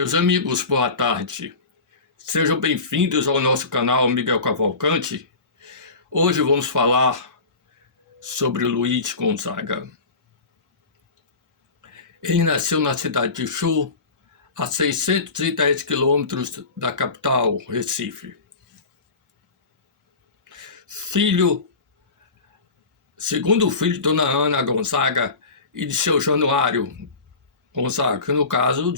Meus amigos, boa tarde. Sejam bem-vindos ao nosso canal Miguel Cavalcante. Hoje vamos falar sobre Luiz Gonzaga. Ele nasceu na cidade de Exu, a 610 quilômetros da capital, Recife. Segundo filho de Dona Ana Gonzaga e de seu Januário Gonzaga, que no caso,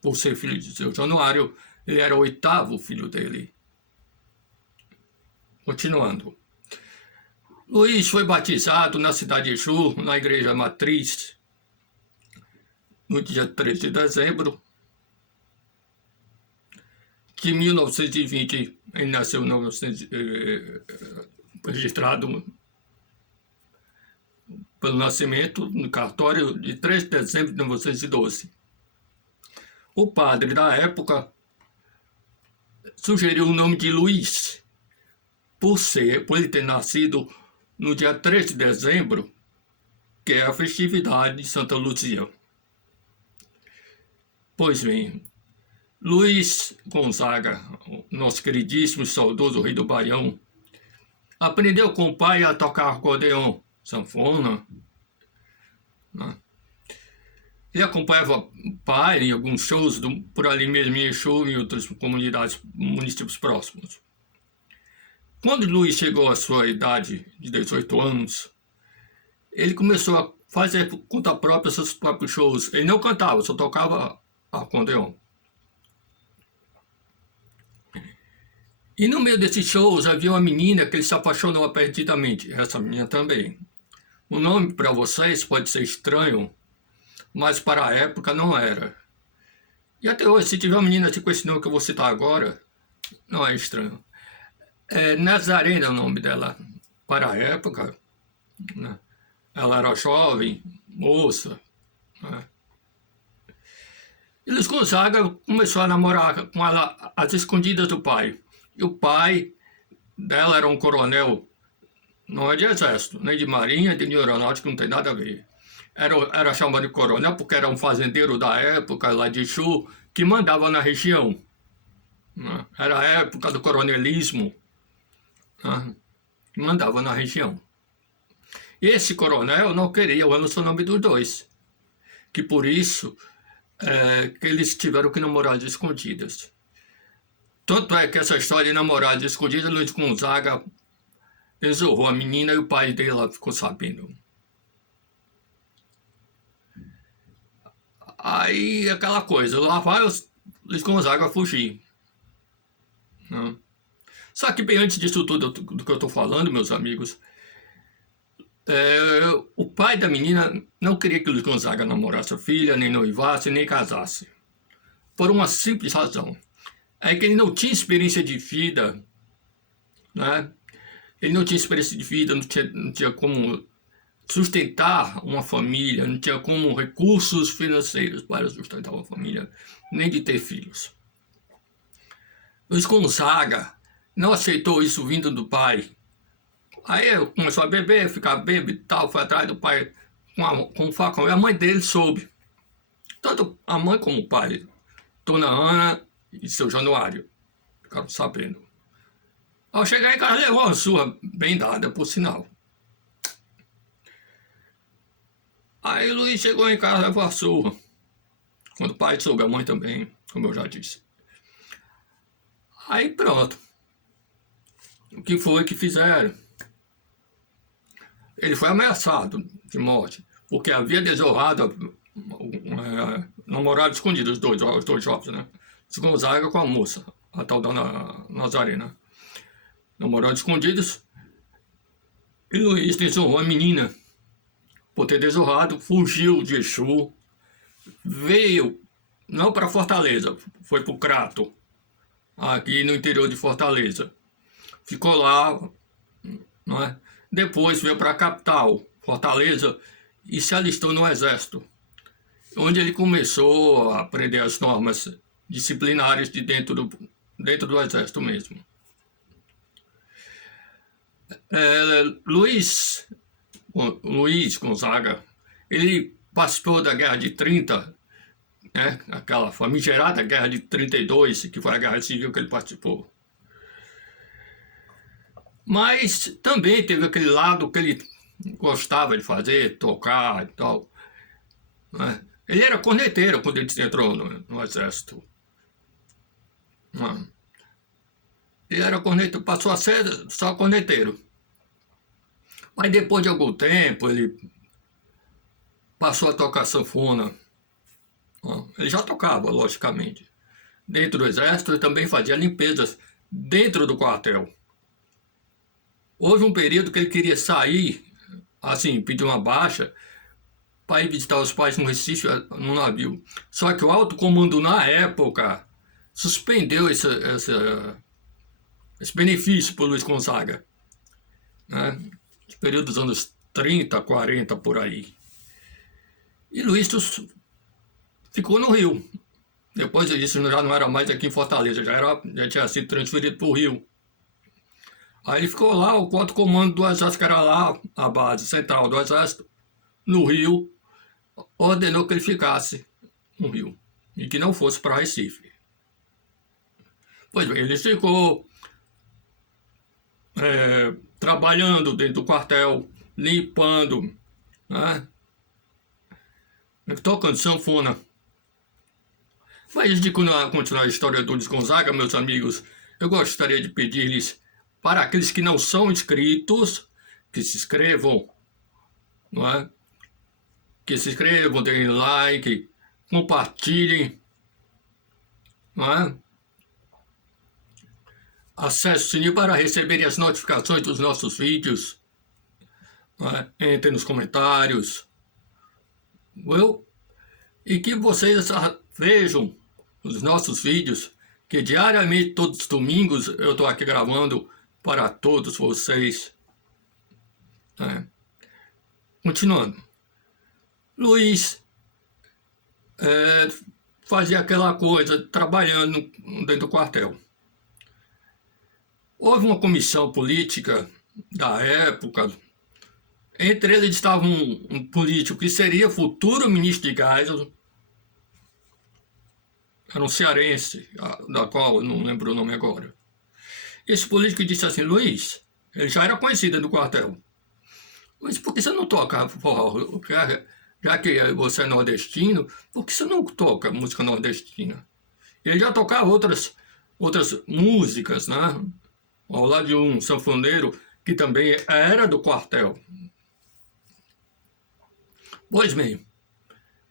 por ser filho de seu Januário, ele era o 8º filho dele. Continuando. Luiz foi batizado na cidade de Exu, na igreja matriz, no dia 3 de dezembro de 1920. Ele nasceu em 1900, registrado pelo nascimento no cartório de 3 de dezembro de 1912. O padre da época sugeriu o nome de Luiz, por ele ter nascido no dia 3 de dezembro, que é a festividade de Santa Luzia. Pois bem, Luiz Gonzaga, nosso queridíssimo e saudoso rei do Baião, aprendeu com o pai a tocar acordeon, sanfona, né? Ele acompanhava o pai em alguns shows por ali mesmo em Exu e em outras comunidades, municípios próximos. Quando Luiz chegou à sua idade de 18 anos, ele começou a fazer por conta própria seus próprios shows. Ele não cantava, só tocava acordeon. E no meio desses shows havia uma menina que ele se apaixonou perdidamente, essa menina também. O nome para vocês pode ser estranho, mas para a época não era. E até hoje, se tiver uma menina assim com esse nome que eu vou citar agora, não é estranho. Nazarena é o nome dela para a época, né? Ela era jovem, moça, né? E Luiz Gonzaga começou a namorar com ela às escondidas do pai. E o pai dela era um coronel, não é de exército, nem de marinha, nem de aeronáutica, não tem nada a ver. Era chamado de coronel porque era um fazendeiro da época, lá de Exu, que mandava na região, né? Era a época do coronelismo, né? Que mandava na região. E esse coronel não queria o relacionamento dos dois, que por isso que eles tiveram que namorar de escondidas. Tanto é que essa história de namorar de escondidas, Luiz Gonzaga exorrou a menina e o pai dela ficou sabendo. Aí aquela coisa, lá vai o Luiz Gonzaga fugir, né? Só que bem antes disso tudo do que eu estou falando, meus amigos, o pai da menina não queria que o Luiz Gonzaga namorasse a filha, nem noivasse, nem casasse. Por uma simples razão. É que ele não tinha experiência de vida, né? Ele não tinha experiência de vida, não tinha como sustentar uma família, não tinha como recursos financeiros para sustentar uma família, nem de ter filhos. Luiz Gonzaga não aceitou isso vindo do pai. Aí começou a beber, ficar bêbado e tal, foi atrás do pai com um facão. E a mãe dele soube. Tanto a mãe como o pai, Dona Ana e seu Januário, ficaram sabendo. Ao chegar em casa, levou uma surra bem dada, por sinal. Aí o Luiz chegou em casa, levou a surra. Quando o pai soube, a mãe também, como eu já disse. Aí pronto. O que foi que fizeram? Ele foi ameaçado de morte, porque havia desonrado namorado escondido, os dois jovens, né? Gonzaga com a moça, a tal da Nazarena. Namorado escondidos. E Luiz desonrou a menina por ter desonrado, fugiu de Exu, veio, não para Fortaleza, foi para o Crato, aqui no interior de Fortaleza. Ficou lá, não é? Depois veio para a capital, Fortaleza, e se alistou no Exército, onde ele começou a aprender as normas disciplinares de dentro do Exército mesmo. Luiz Gonzaga, ele participou da Guerra de 30 né? Aquela famigerada Guerra de 32, que foi a Guerra Civil que ele participou. Mas também teve aquele lado que ele gostava de fazer, tocar e tal, né? Ele era corneteiro quando ele entrou no exército. Né? Ele era corneteiro, passou a ser só corneteiro. Mas depois de algum tempo, ele passou a tocar sanfona. Ele já tocava, logicamente, dentro do exército e também fazia limpezas dentro do quartel. Houve um período que ele queria sair, assim, pedir uma baixa, para ir visitar os pais no Recife, no navio. Só que o alto comando, na época, suspendeu esse benefício para o Luiz Gonzaga, né? No período dos anos 30, 40, por aí. E Luiz ficou no Rio. Depois disso já não era mais aqui em Fortaleza, já tinha sido transferido para o Rio. Aí ele ficou lá, o quarto comando do exército, que era lá, a base central do exército, no Rio, ordenou que ele ficasse no Rio e que não fosse para Recife. Pois bem, ele ficou trabalhando dentro do quartel, limpando, né? Tocando sanfona. Mas antes de continuar a história do Luiz Gonzaga, meus amigos, eu gostaria de pedir-lhes, para aqueles que não são inscritos, que se inscrevam, não é? Que se inscrevam, deem like, compartilhem, não é? Acesse o sininho para receberem as notificações dos nossos vídeos, não é? Entrem nos comentários, e que vocês vejam os nossos vídeos, que diariamente, todos os domingos, eu estou aqui gravando para todos vocês. Continuando, Luiz fazia aquela coisa, trabalhando dentro do quartel. Houve uma comissão política da época, entre eles estava um político que seria futuro ministro de Gás, era um cearense, da qual eu não lembro o nome agora. Esse político disse assim: Luiz, ele já era conhecido no quartel, mas por que você não toca forró? Já que você é nordestino, por que você não toca música nordestina? Ele já tocava outras músicas, né? Ao lado de um sanfoneiro que também era do quartel. Pois bem,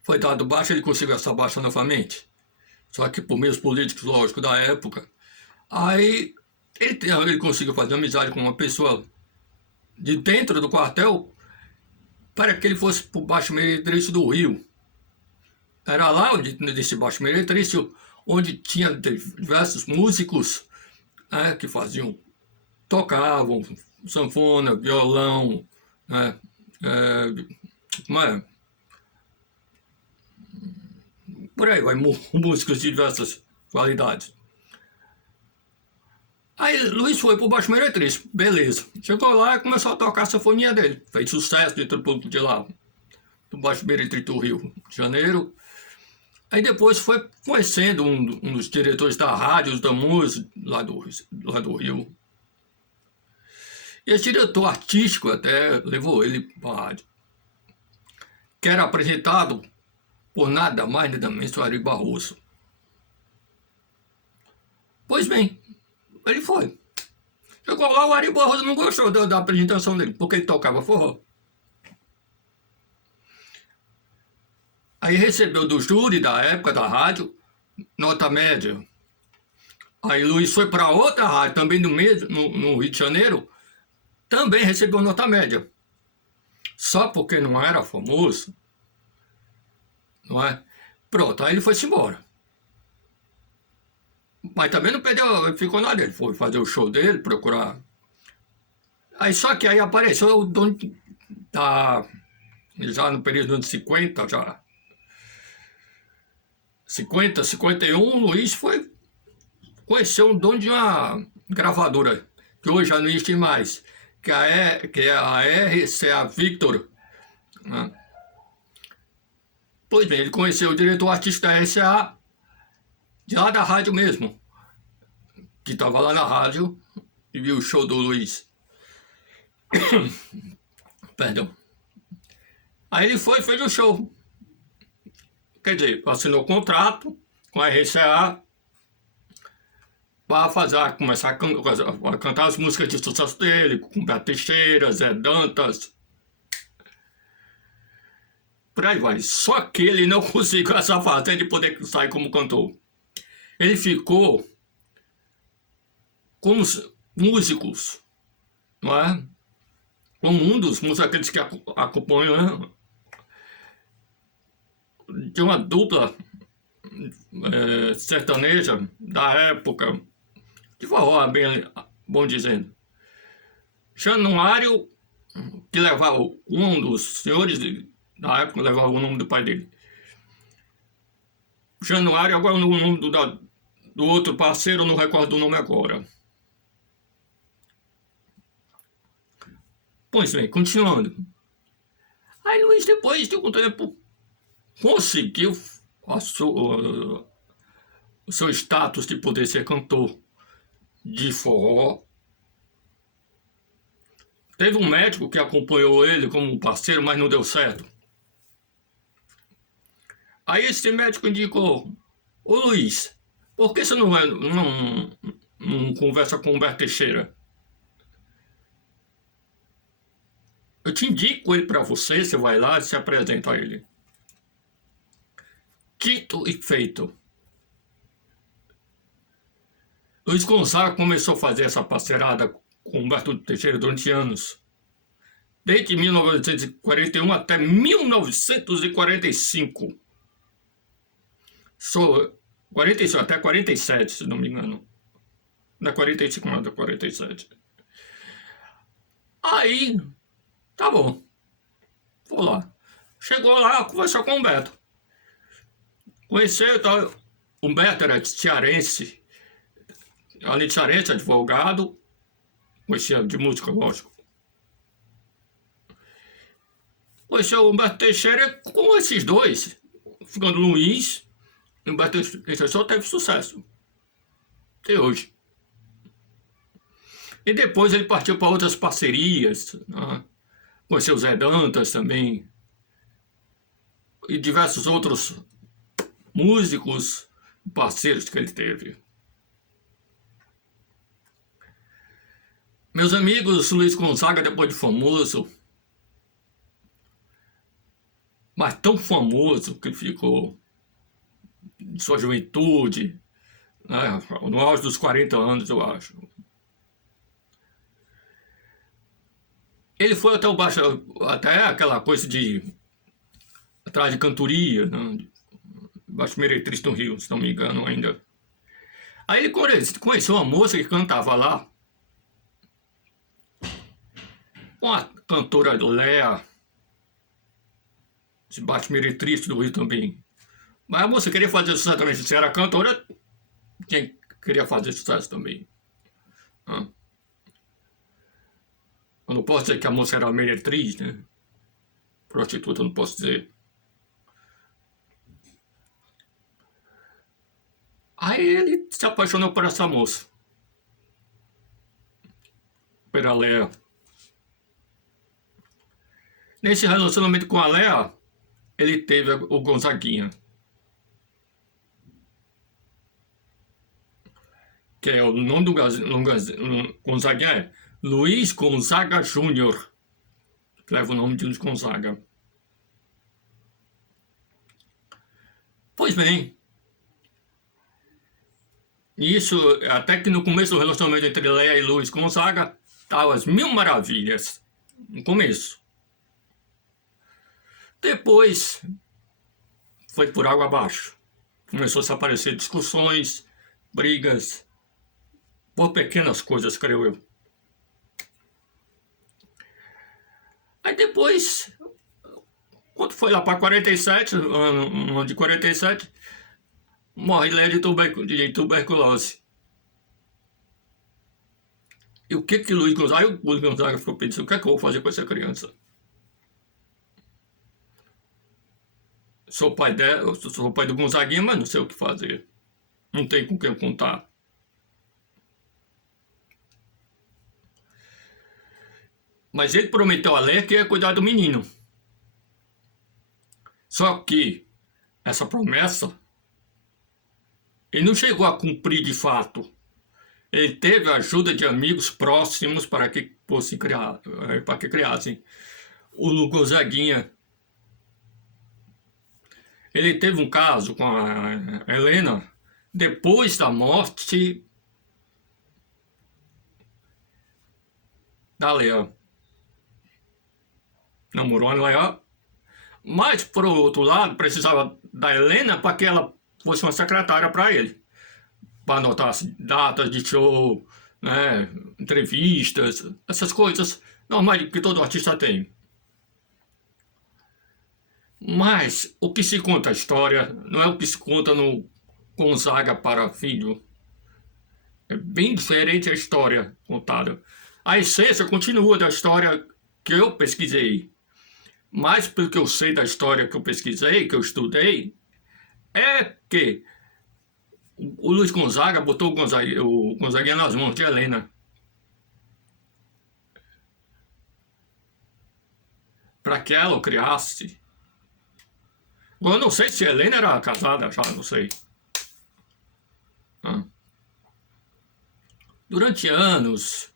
foi dado baixa, ele conseguiu essa baixa novamente. Só que por meios políticos, lógico, da época. Aí ele conseguiu fazer amizade com uma pessoa de dentro do quartel para que ele fosse para o Baixo Meretrício do Rio. Era lá nesse Baixo Meretrício onde tinha diversos músicos, né, que tocavam sanfona, violão, né, por aí vai, músicos de diversas qualidades. Aí Luiz foi pro Baixo Meretrício, beleza. Chegou lá e começou a tocar a sanfoninha dele. Fez sucesso dentro do público de lá, do Baixo Meretrício do Rio de Janeiro. Aí depois foi conhecendo um dos diretores da rádio, da música, lá do Rio. E esse diretor artístico até levou ele para a rádio, que era apresentado por nada mais nada menos que o Ari Barroso. Pois bem, ele foi. Chegou lá, o Ari Barroso não gostou da apresentação dele, porque ele tocava forró. Aí recebeu do júri da época da rádio nota média. Aí Luiz foi para outra rádio, também no Rio de Janeiro, também recebeu nota média. Só porque não era famoso, não é? Pronto, aí ele foi-se embora. Mas também não perdeu, ficou nada dele. Foi fazer o show dele, procurar. Aí só que aí apareceu o dono já no período dos anos 50, já 50, 51, Luiz conheceu um dono de uma gravadora, que hoje já não existe mais, que é a RCA Victor, né? Pois bem, ele conheceu o diretor artístico da RCA, de lá da rádio mesmo, que estava lá na rádio e viu o show do Luiz. Perdão. Aí ele foi e fez o show. Quer dizer, assinou o contrato com a RCA para começar a cantar as músicas de sucesso dele, com Beto Teixeira, Zé Dantas, por aí vai. Só que ele não conseguiu essa fase de poder sair como cantor. Ele ficou com os músicos, não é? Como um dos músicos, aqueles que acompanham, né? De uma dupla sertaneja da época, de forró, bem bom dizendo. Januário, que levava um dos senhores da época, levava o nome do pai dele. Januário, agora o nome do outro parceiro, eu não recordo o nome agora. Pois bem, continuando. Aí Luiz, depois de um tempo, conseguiu o seu status de poder ser cantor de forró. Teve um médico que acompanhou ele como parceiro, mas não deu certo. Aí esse médico indicou: ô Luiz, por que você não conversa com o Beto Teixeira? Eu te indico ele para você, você vai lá e se apresenta a ele. Dito e feito. Luiz Gonzaga começou a fazer essa parceirada com o Beto Teixeira durante anos. Desde 1941 até 1945. 45 até 47, se não me engano. Não é 45, não, é 47. Aí, tá bom. Vou lá. Chegou lá, conversou com o Beto. Conheceu, então, o Beto era cearense. Além de cearense, advogado. Conhecia de música, lógico. Conheceu o Beto Teixeira com esses dois. Ficando Luiz. E o Beto Teixeira só teve sucesso. Até hoje. E depois ele partiu para outras parcerias, né? Conheceu o Zé Dantas também. E diversos outros músicos, parceiros que ele teve. Meus amigos, Luiz Gonzaga, depois de famoso, mas tão famoso que ele ficou em sua juventude, né, no auge dos 40 anos, eu acho. Ele foi até até aquela coisa de atrás de cantoria, né, Baixo Meretriz do Rio, se não me engano ainda. Aí ele conheceu uma moça que cantava lá, uma cantora Léa, de Baixo Meretriz do Rio também. Mas a moça queria fazer sucesso também. Se era cantora, quem queria fazer sucesso também. Eu não posso dizer que a moça era meretriz, né? Prostituta, eu não posso dizer. Aí ele se apaixonou por essa moça. Pela Léa. Nesse relacionamento com a Léa, ele teve o Gonzaguinha. Que é o nome do Gonzaguinha é Luiz Gonzaga Júnior, que leva o nome de Luiz Gonzaga. Pois bem, isso até que no começo do relacionamento entre Léa e Luiz Gonzaga, estava as mil maravilhas, no começo. Depois, foi por água abaixo. Começou a aparecer discussões, brigas, por pequenas coisas, creio eu. Aí depois, quando foi lá para 47, ano de 47, morre Léa de tuberculose. E o que Luiz Gonzaga, aí o Luiz Gonzaga ficou pensando, o que é que eu vou fazer com essa criança? Sou pai dela, sou pai do Gonzaguinha, mas não sei o que fazer. Não tem com quem contar. Mas ele prometeu a Leia que ia cuidar do menino. Só que essa promessa ele não chegou a cumprir de fato. Ele teve a ajuda de amigos próximos para que fossem criar, para que criassem o Gonzaguinha. Ele teve um caso com a Helena depois da morte da Leia. Namorou a Leia, mas por outro lado precisava da Helena para que ela fosse uma secretária para ele, para anotar as datas de show, né, entrevistas, essas coisas normais que todo artista tem. Mas o que se conta a história não é o que se conta no Gonzaga para Filho. É bem diferente a história contada. A essência continua da história que eu pesquisei. Mas pelo que eu sei da história que eu pesquisei, que eu estudei, é que o Luiz Gonzaga botou o Gonzaguinha nas mãos de Helena para que ela o criasse. Eu não sei se Helena era casada já, não sei. Durante anos,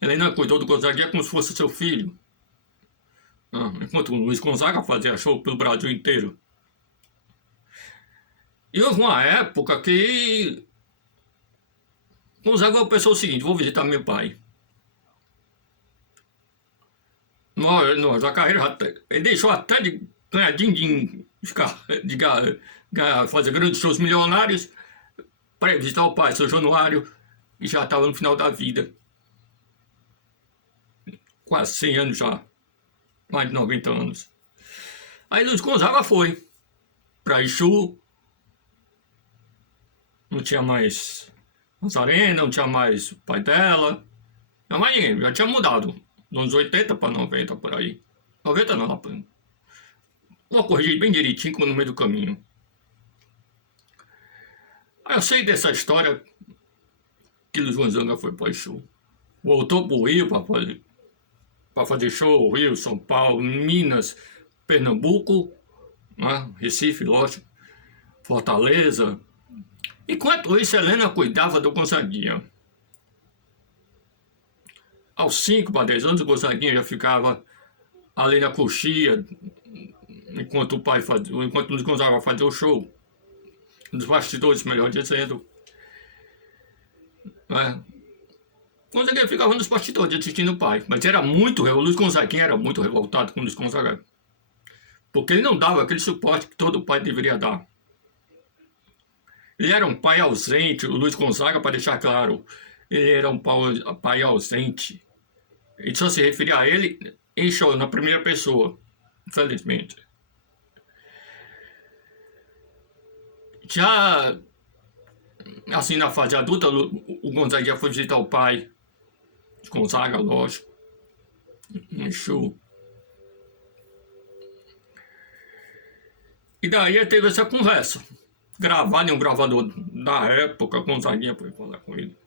Helena cuidou do Gonzaguinha como se fosse seu filho. Enquanto o Luiz Gonzaga fazia show pelo Brasil inteiro. E houve uma época que Gonzaga pensou o seguinte: vou visitar meu pai. A carreira ele deixou até de ganhar din-din, fazer grandes shows milionários para visitar o pai, seu Januário, e já estava no final da vida. Quase 100 anos já, mais de 90 anos. Aí Luiz Gonzaga foi para Exu, não tinha mais Nazarena, não tinha mais o pai dela, não mais ninguém, já tinha mudado, dos anos 80 para 90 por aí. 90 não, rapaz. Vou corrigir bem direitinho no meio do caminho. Aí eu sei dessa história que Luiz Gonzaga foi para Exu. Voltou para o Rio para fazer show, Rio, São Paulo, Minas, Pernambuco, né? Recife, lógico, Fortaleza. Enquanto isso, Helena cuidava do Gonzaguinha. Aos 5 para 10 anos, o Gonzaguinha já ficava ali na coxia, enquanto o Luiz Gonzaga fazia o show. Nos bastidores, melhor dizendo. Né? Gonzaguinha ficava nos bastidores assistindo o pai. Mas o Luiz Gonzaguinha era muito revoltado com o Luiz Gonzaga. Porque ele não dava aquele suporte que todo pai deveria dar. Ele era um pai ausente, o Luiz Gonzaga, para deixar claro, ele era um pai ausente. Ele só se referia a ele na primeira pessoa, infelizmente. Já, assim, na fase adulta, o Gonzaga já foi visitar o pai, Gonzaga, lógico, em Exu. E daí teve essa conversa, gravada em um gravador da época, o Gonzaguinha foi falar com ele.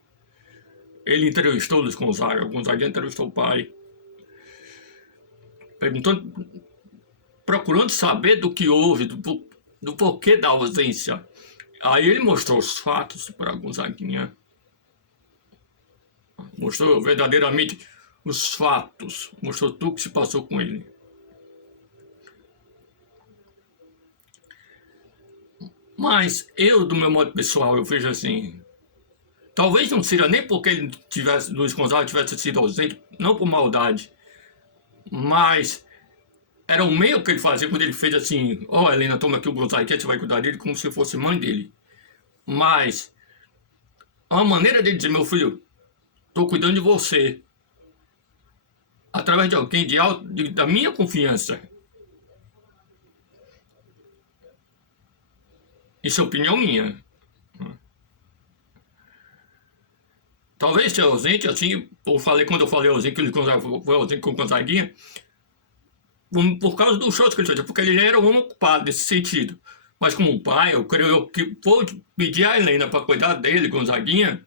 Ele entrevistou o Luiz Gonzaga, o Gonzaguinha entrevistou o pai, procurando saber do que houve, do porquê da ausência. Aí ele mostrou os fatos para Gonzaguinha. Mostrou verdadeiramente os fatos, mostrou tudo o que se passou com ele. Mas eu, do meu modo pessoal, eu vejo assim, talvez não seja nem porque Luiz Gonzaga tivesse sido ausente, não por maldade, mas era o meio que ele fazia quando ele fez assim: ó, Helena, toma aqui o Gonzaga, você vai cuidar dele como se fosse mãe dele. Mas a maneira dele dizer: meu filho, estou cuidando de você, através de alguém da minha confiança. Isso é opinião minha. Talvez seja ausente, assim, quando eu falei ausente, que ele foi ausente com o Gonzaguinha, por causa dos shows que ele fazia, porque ele era um ocupado nesse sentido. Mas como um pai, eu creio que vou pedir a Helena para cuidar dele, Gonzaguinha,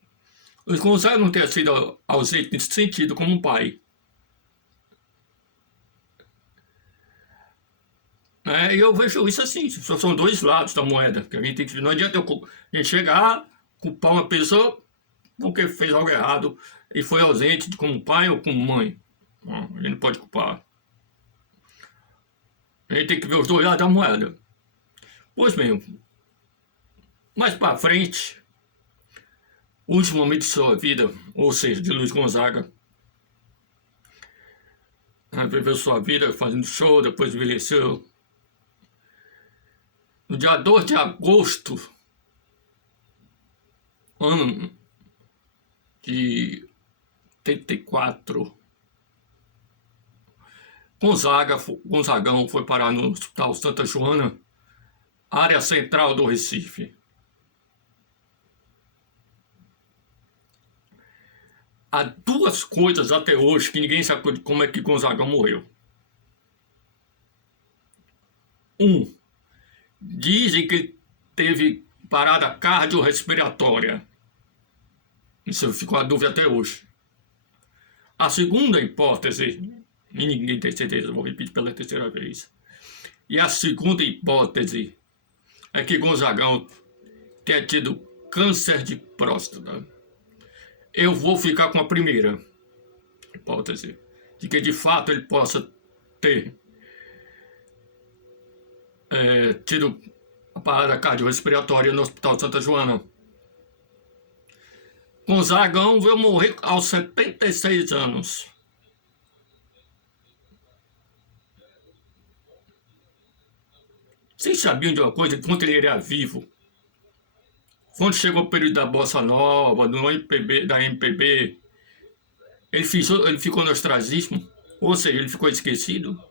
o Gonzaga não ter sido ausente nesse sentido como um pai. E eu vejo isso assim, são dois lados da moeda, que a gente tem que, não adianta a gente chegar, culpar uma pessoa porque fez algo errado e foi ausente como pai ou como mãe. Não, a gente não pode culpar. A gente tem que ver os dois lados da moeda. Pois bem, mais para frente, o último momento de sua vida, ou seja, de Luiz Gonzaga, viveu sua vida fazendo show, depois envelheceu. No dia 2 de agosto, ano de 84, Gonzagão foi parar no Hospital Santa Joana, área central do Recife. Há duas coisas até hoje que ninguém sabe como é que Gonzagão morreu. Dizem que ele teve parada cardiorrespiratória. Isso ficou a dúvida até hoje. A segunda hipótese, e ninguém tem certeza, vou repetir pela terceira vez. E a segunda hipótese é que Gonzagão tenha tido câncer de próstata. Eu vou ficar com a primeira hipótese, de que de fato ele possa ter tido a parada cardiorrespiratória no Hospital Santa Joana. Gonzagão veio morrer aos 76 anos. Vocês sabiam de uma coisa? Enquanto ele era vivo, quando chegou o período da Bossa Nova, do MPB, da MPB, ele ficou no ostracismo, ou seja, ele ficou esquecido.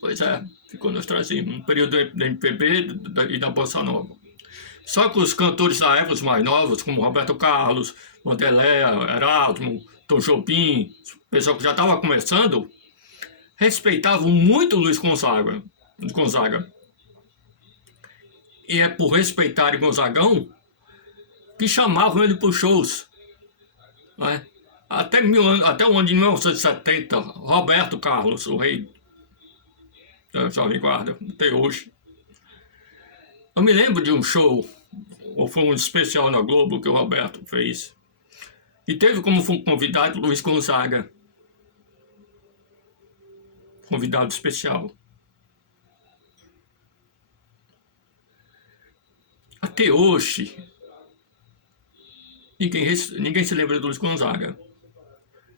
Pois é, ficou no ostracismo, no período da MPB e da Bossa Nova. Só que os cantores da época, os mais novos, como Roberto Carlos, Vanderlei, Erasmo, Tom Jobim, o pessoal que já estava começando, respeitavam muito Luiz Gonzaga. E é por respeitar Gonzagão que chamavam ele para os shows. Né? Até o ano de 1970, Roberto Carlos, o rei da Jovem Guarda, até hoje. Eu me lembro de um show, ou foi um especial na Globo que o Roberto fez. E teve como convidado Luiz Gonzaga. Convidado especial. Até hoje, ninguém se lembra do Luiz Gonzaga.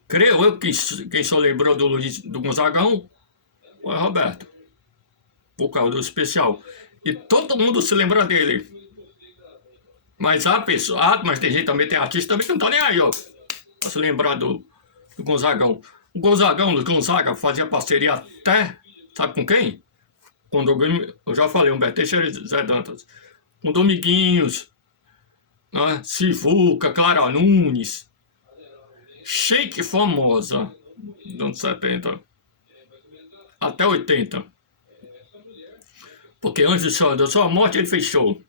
Creio eu que quem só lembrou do Gonzagão foi Roberto, por causa do especial. E todo mundo se lembra dele. Mas mas tem gente também, tem artista também que não tá nem aí, ó, pra se lembrar do Gonzagão. O Luiz Gonzaga, fazia parceria até, sabe com quem? Eu já falei, Humberto Teixeira e Zé Dantas. Com Dominguinhos, né? Sivuca, Clara Nunes, Sheik famosa, dos anos 70, até 80. Porque antes da sua morte ele fez show.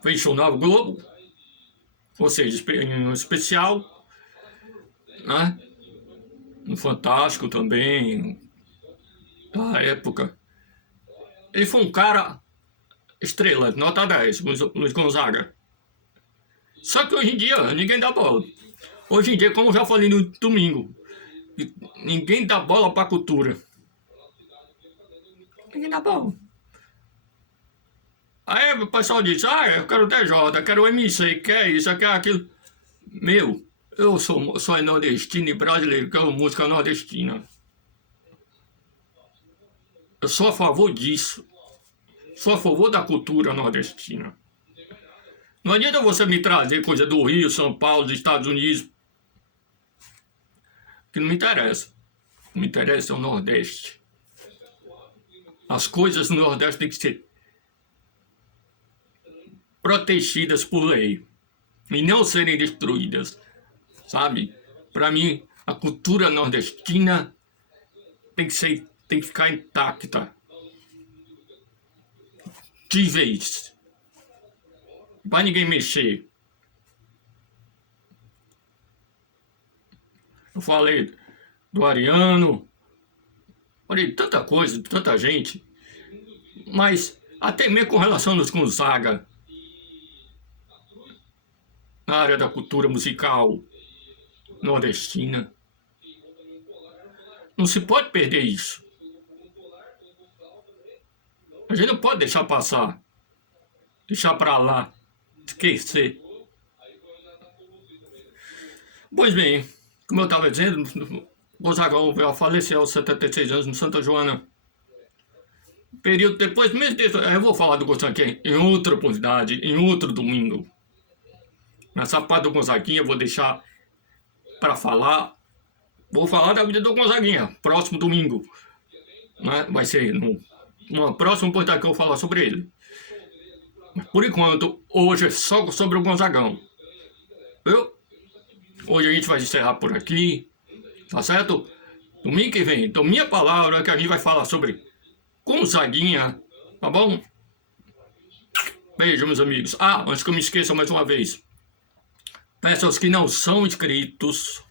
Fez show na Globo, ou seja, em um especial, né? Um Fantástico também, da época. Ele foi um cara estrela, nota 10, Luiz Gonzaga. Só que hoje em dia ninguém dá bola. Hoje em dia, como eu já falei no domingo, ninguém dá bola pra cultura. Ninguém dá bola. Aí o pessoal diz, eu quero DJ, quero MC, quer isso, quer aquilo. Meu, eu sou nordestino e brasileiro, quero música nordestina. Eu sou a favor disso. Sou a favor da cultura nordestina. Não adianta você me trazer coisa do Rio, São Paulo, dos Estados Unidos, que não me interessa. O que me interessa é o Nordeste. As coisas no Nordeste têm que ser protegidas por lei e não serem destruídas, sabe? Para mim, A cultura nordestina tem que ficar intacta. De vez. Não vai ninguém mexer. Eu falei do Ariano, falei de tanta coisa, de tanta gente, mas até mesmo com relação aos Gonzaga, na área da cultura musical nordestina, não se pode perder isso. A gente não pode deixar passar, deixar para lá, esquecer. Pois bem, como eu estava dizendo, Gonzaga faleceu aos 76 anos no Santa Joana. Período depois, mesmo disso, eu vou falar do Gonzaguinha em outra oportunidade, em outro domingo. Nessa parte do Gonzaguinha eu vou deixar para falar. Vou falar da vida do Gonzaguinha, próximo domingo. Né? Vai ser numa próxima oportunidade que eu vou falar sobre ele. Por enquanto, hoje é só sobre o Gonzagão. Viu? Hoje a gente vai encerrar por aqui. Tá certo? Domingo que vem, então minha palavra é que a gente vai falar sobre Gonzaguinha. Tá bom? Beijo, meus amigos. Ah, antes que eu me esqueça mais uma vez. Peço aos que não são inscritos.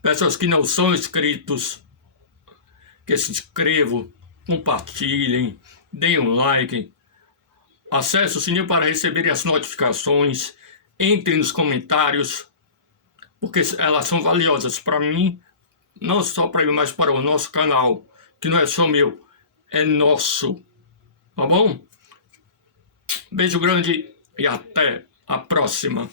Peço aos que não são inscritos que se inscrevam, compartilhem, deem um like, acesse o sininho para receber as notificações, entrem nos comentários, porque elas são valiosas para mim, não só para mim, mas para o nosso canal, que não é só meu, é nosso. Tá bom? Beijo grande e até a próxima.